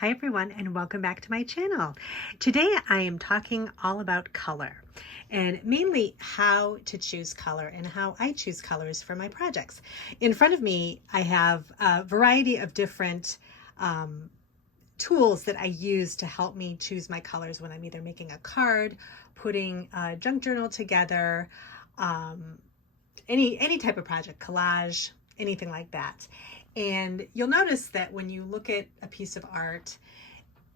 Hi everyone, and welcome back to my channel. Today I am talking all about color, and mainly how to choose color and how I choose colors for my projects. In front of me I have a variety of different tools that I use to help me choose my colors when I'm either making a card, putting a junk journal together, any type of project, collage, anything like that. And you'll notice that when you look at a piece of art,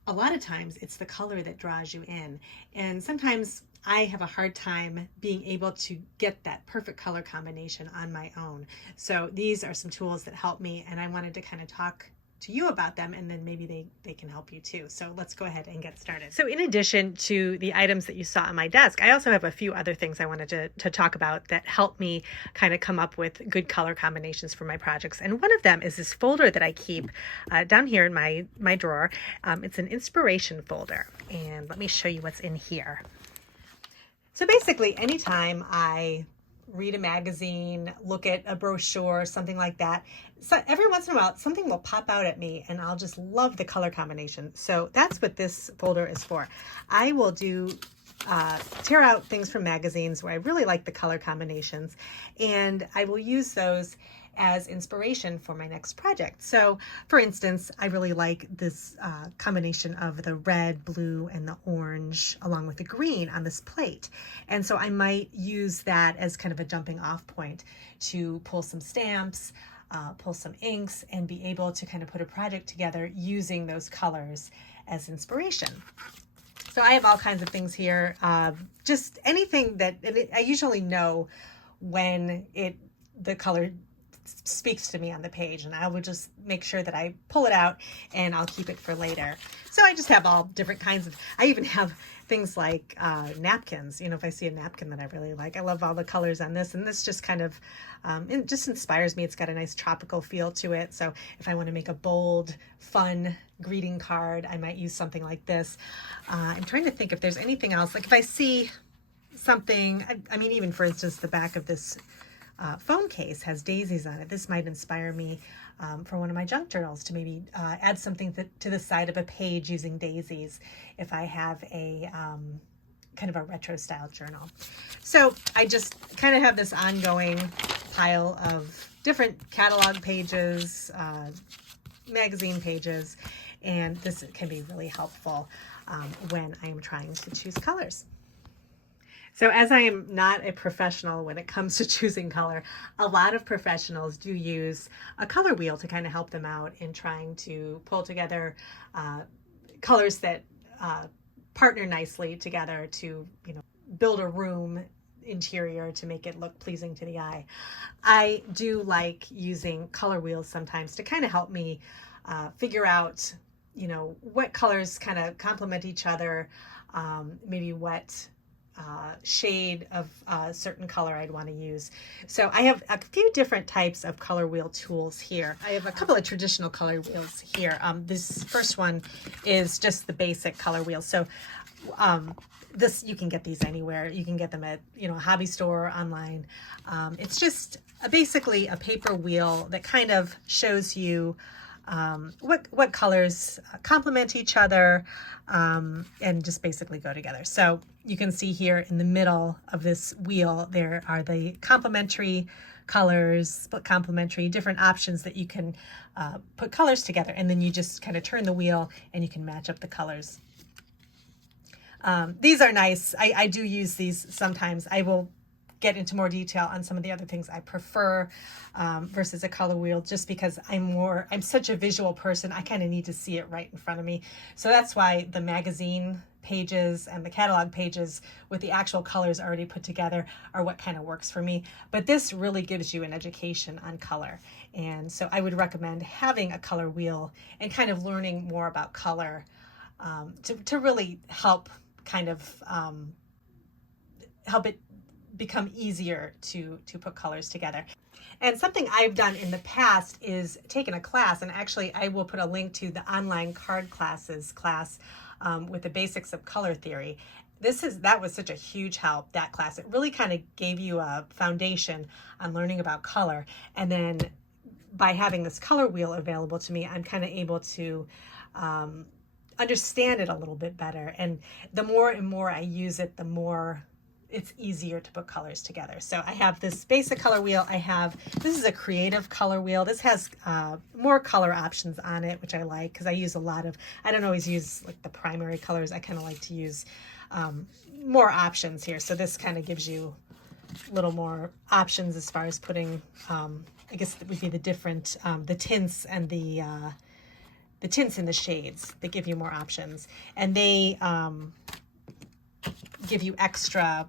a lot of times it's the color that draws you in. And sometimes I have a hard time being able to get that perfect color combination on my own. So these are some tools that help me, and I wanted to kind of talk to you about them, and then maybe they can help you too. So let's go ahead and get started. So in addition to the items that you saw on my desk, I also have a few other things I wanted to talk about that help me kind of come up with good color combinations for my projects. And one of them is this folder that I keep down here in my drawer. It's an inspiration folder, and let me show you what's in here. So basically, anytime I read a magazine, look at a brochure, something like that, so every once in a while something will pop out at me and I'll just love the color combination. So that's what this folder is for. I will tear out things from magazines where I really like the color combinations, and I will use those as inspiration for my next project. So for instance, I really like this combination of the red, blue, and the orange along with the green on this plate. And so I might use that as kind of a jumping off point to pull some stamps, pull some inks, and be able to kind of put a project together using those colors as inspiration. So I have all kinds of things here, just anything that I usually know when the color speaks to me on the page, and I will just make sure that I pull it out and I'll keep it for later. So I just have all different kinds of, I even have things like napkins. If I see a napkin that I really like, I love all the colors on this, and this just kind of, it just inspires me. It's got a nice tropical feel to it. So if I want to make a bold, fun greeting card, I might use something like this. I'm trying to think if there's anything else. Like if I see something, I mean, even for instance, the back of this phone case has daisies on it. This might inspire me for one of my junk journals to maybe add something to the side of a page using daisies if I have a kind of a retro style journal. So I just kind of have this ongoing pile of different catalog pages, magazine pages, and this can be really helpful when I am trying to choose colors. So as I am not a professional when it comes to choosing color, a lot of professionals do use a color wheel to kind of help them out in trying to pull together colors that partner nicely together to, build a room interior to make it look pleasing to the eye. I do like using color wheels sometimes to kind of help me figure out, what colors kind of complement each other, maybe what shade of a certain color I'd want to use. So I have a few different types of color wheel tools here. I have a couple of traditional color wheels here. This first one is just the basic color wheel. So this, you can get these anywhere. You can get them at, a hobby store, online. It's just basically a paper wheel that kind of shows you what colors complement each other and just basically go together. So you can see here in the middle of this wheel, there are the complementary colors, split complementary, different options that you can put colors together. And then you just kind of turn the wheel and you can match up the colors. These are nice. I do use these sometimes. I will get into more detail on some of the other things I prefer versus a color wheel, just because I'm such a visual person. I kind of need to see it right in front of me. So that's why the magazine pages and the catalog pages with the actual colors already put together are what kind of works for me. But this really gives you an education on color. And so I would recommend having a color wheel and kind of learning more about color to really help kind of help it become easier to put colors together. And something I've done in the past is taken a class, and actually I will put a link to the online card classes class with the basics of color theory. That was such a huge help, that class. It really kind of gave you a foundation on learning about color. And then by having this color wheel available to me, I'm kind of able to understand it a little bit better. And the more and more I use it, the more it's easier to put colors together. So I have this basic color wheel. This is a creative color wheel. This has more color options on it, which I like because I use I don't always use like the primary colors. I kind of like to use more options here. So this kind of gives you a little more options as far as putting, I guess that would be the different, the tints and the tints and the shades. They give you more options, and they give you extra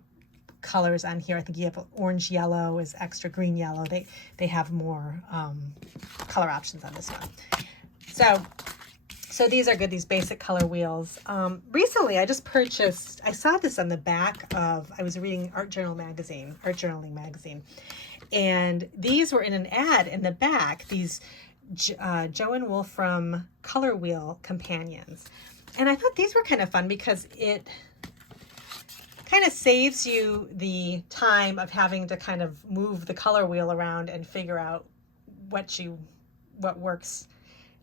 colors on here. I think you have orange yellow is extra, green yellow. They have more color options on this one. So these are good, these basic color wheels. Recently, I just purchased, I saw this on the back of, I was reading Art Journaling magazine, and these were in an ad in the back, these Joe and Wolfram color wheel companions. And I thought these were kind of fun because it kind of saves you the time of having to kind of move the color wheel around and figure out what works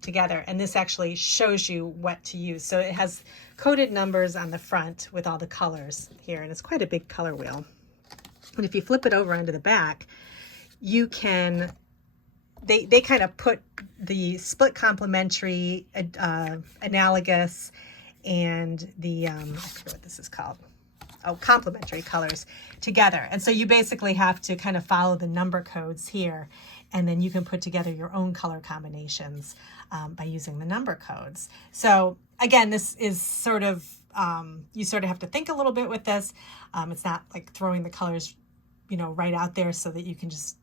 together. And this actually shows you what to use. So it has coded numbers on the front with all the colors here, and it's quite a big color wheel. And if you flip it over onto the back, you can, they kind of put the split complementary, analogous, and the, I forget what this is called. Complementary colors together. And so you basically have to kind of follow the number codes here, and then you can put together your own color combinations by using the number codes. So again, this is sort of, you sort of have to think a little bit with this. It's not like throwing the colors, right out there so that you can just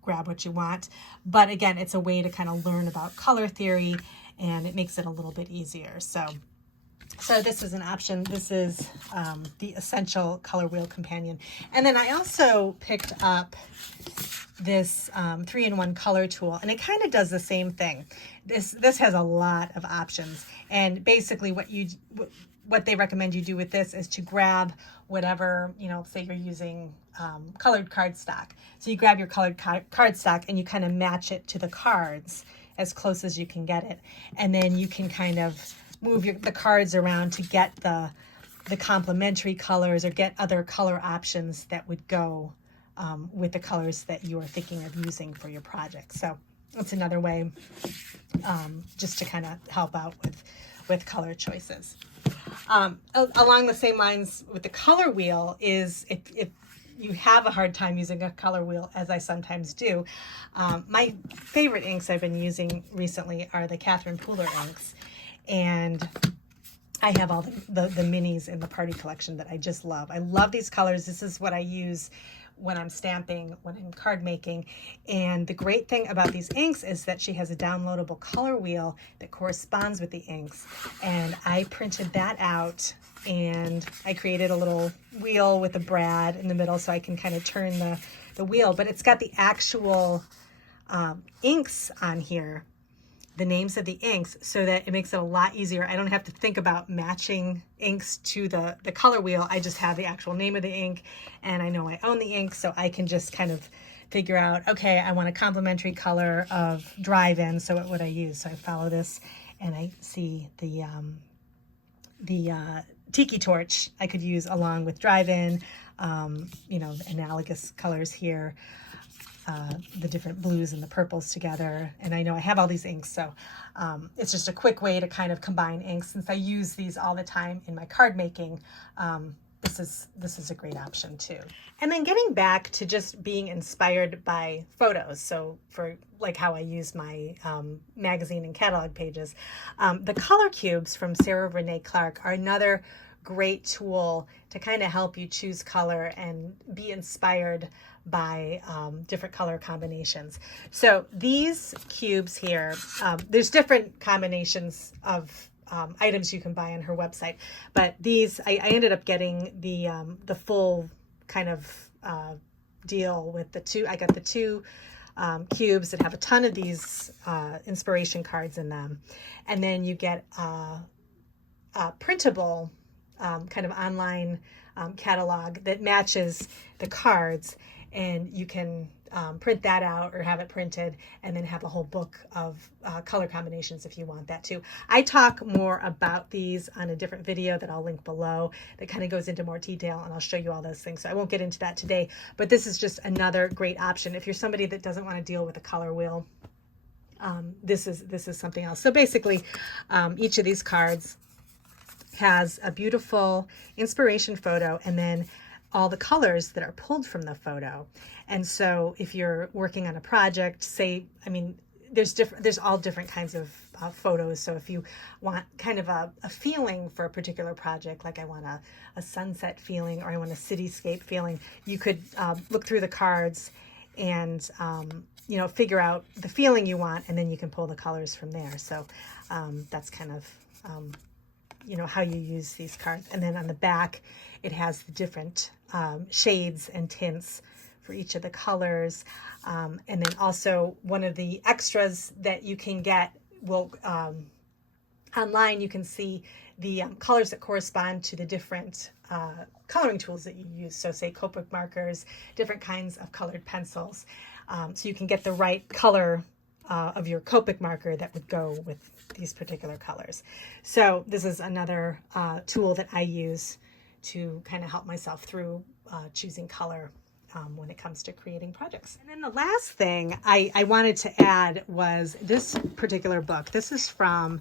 grab what you want. But again, it's a way to kind of learn about color theory, and it makes it a little bit easier. So this is an option. This is the Essential Color Wheel Companion. And then I also picked up this 3-in-1 color tool, and it kind of does the same thing. This has a lot of options, and basically what they recommend you do with this is to grab whatever, say you're using colored cardstock. So you grab your colored cardstock and you kind of match it to the cards as close as you can get it, and then you can kind of move the cards around to get the complementary colors or get other color options that would go with the colors that you are thinking of using for your project. So that's another way just to kind of help out with color choices. Along the same lines with the color wheel is if you have a hard time using a color wheel, as I sometimes do, my favorite inks I've been using recently are the Catherine Pooler inks. And I have all the minis in the party collection that I just love. I love these colors. This is what I use when I'm stamping, when I'm card making. And the great thing about these inks is that she has a downloadable color wheel that corresponds with the inks. And I printed that out, and I created a little wheel with a brad in the middle so I can kind of turn the wheel. But it's got the actual inks on here, the names of the inks, so that it makes it a lot easier. I don't have to think about matching inks to the color wheel. I just have the actual name of the ink, and I know I own the ink, so I can just kind of figure out, okay, I want a complementary color of Drive-In, so what would I use? So I follow this, and I see the Tiki Torch I could use along with Drive-In, the analogous colors here, the different blues and the purples together. And I know I have all these inks, so it's just a quick way to kind of combine inks. Since I use these all the time in my card making, this is a great option too. And then getting back to just being inspired by photos. So for like how I use my magazine and catalog pages, the color cubes from Sarah Renee Clark are another great tool to kind of help you choose color and be inspired by different color combinations. So these cubes here, there's different combinations of items you can buy on her website, but these, I ended up getting the full kind of deal with the two. I got the two cubes that have a ton of these inspiration cards in them, and then you get a printable kind of online catalog that matches the cards, and you can print that out or have it printed, and then have a whole book of color combinations if you want that too. I talk more about these on a different video that I'll link below that kind of goes into more detail, and I'll show you all those things. So I won't get into that today, but this is just another great option if you're somebody that doesn't want to deal with a color wheel. This is something else. So basically, each of these cards has a beautiful inspiration photo and then all the colors that are pulled from the photo. And so if you're working on a project, say, I mean, there's all different kinds of photos. So if you want kind of a feeling for a particular project, like I want a sunset feeling or I want a cityscape feeling, you could look through the cards and you know, figure out the feeling you want, and then you can pull the colors from there. So that's kind of you know, how you use these cards. And then on the back, it has the different shades and tints for each of the colors. And then also one of the extras that you can get will online, you can see the colors that correspond to the different coloring tools that you use. So say Copic markers, different kinds of colored pencils. So you can get the right color of your Copic marker that would go with these particular colors. So this is another tool that I use to kind of help myself through choosing color when it comes to creating projects. And then the last thing I wanted to add was this particular book. This is from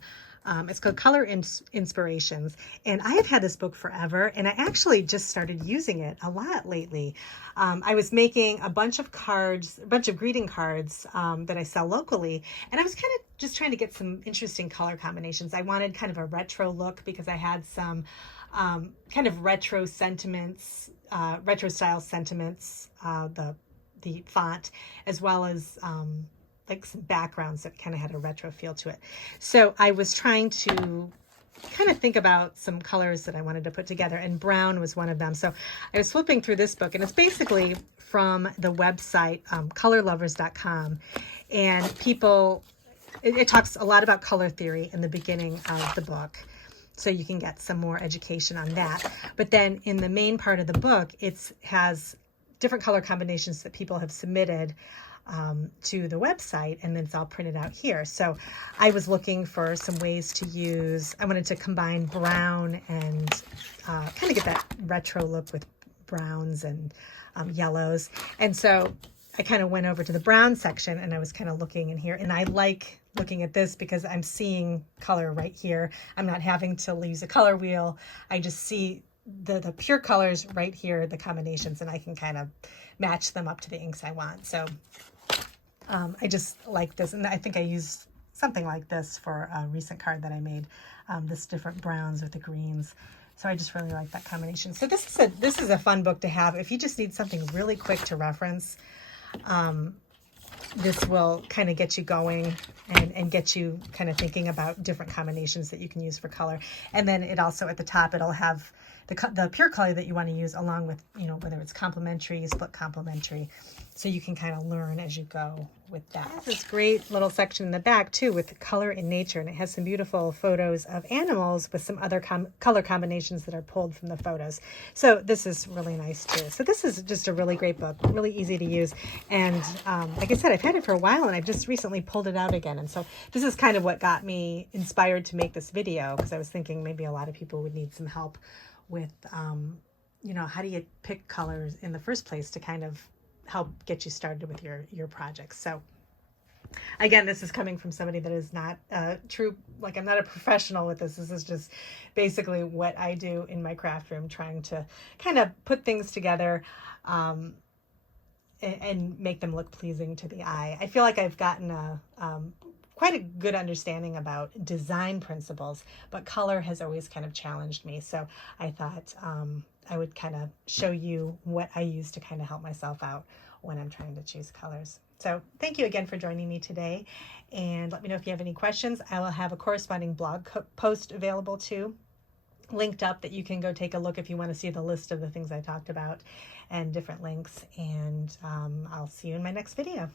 it's called Color Inspirations, and I have had this book forever, and I actually just started using it a lot lately. I was making a bunch of cards, a bunch of greeting cards that I sell locally, and I was kind of just trying to get some interesting color combinations. I wanted kind of a retro look because I had some kind of retro sentiments, retro style sentiments, the font, as well as like some backgrounds that kind of had a retro feel to it. So I was trying to kind of think about some colors that I wanted to put together, and brown was one of them. So I was flipping through this book, and it's basically from the website colorlovers.com, and people, it talks a lot about color theory in the beginning of the book, so you can get some more education on that. But then in the main part of the book, it has different color combinations that people have submitted to the website, and then it's all printed out here. So I was looking for some ways to use, I wanted to combine brown and kind of get that retro look with browns and yellows. And so I kind of went over to the brown section, and I was kind of looking in here, and I like looking at this because I'm seeing color right here. I'm not having to use a color wheel. I just see the pure colors right here, the combinations, and I can kind of match them up to the inks I want. So I just like this, and I think I used something like this for a recent card that I made, this different browns with the greens. So I just really like that combination. So this is a fun book to have if you just need something really quick to reference. This will kind of get you going and get you kind of thinking about different combinations that you can use for color. And then it also, at the top, it'll have the pure color that you want to use, along with, you know, whether it's complementary, split complementary. So you can kind of learn as you go with that. This great little section in the back too with color in nature, and it has some beautiful photos of animals with some other color combinations that are pulled from the photos. So this is really nice too. So this is just a really great book, really easy to use. And like I said, I've had it for a while, and I've just recently pulled it out again. And so this is kind of what got me inspired to make this video, because I was thinking maybe a lot of people would need some help with, you know, how do you pick colors in the first place to kind of help get you started with your projects. So again, this is coming from somebody that is not true, like I'm not a professional with this. This is just basically what I do in my craft room, trying to kind of put things together and make them look pleasing to the eye. I feel like I've gotten quite a good understanding about design principles, but color has always kind of challenged me. So I thought I would kind of show you what I use to kind of help myself out when I'm trying to choose colors. So thank you again for joining me today, and let me know if you have any questions. I will have a corresponding blog post available too, linked up, that you can go take a look if you want to see the list of the things I talked about and different links. And I'll see you in my next video.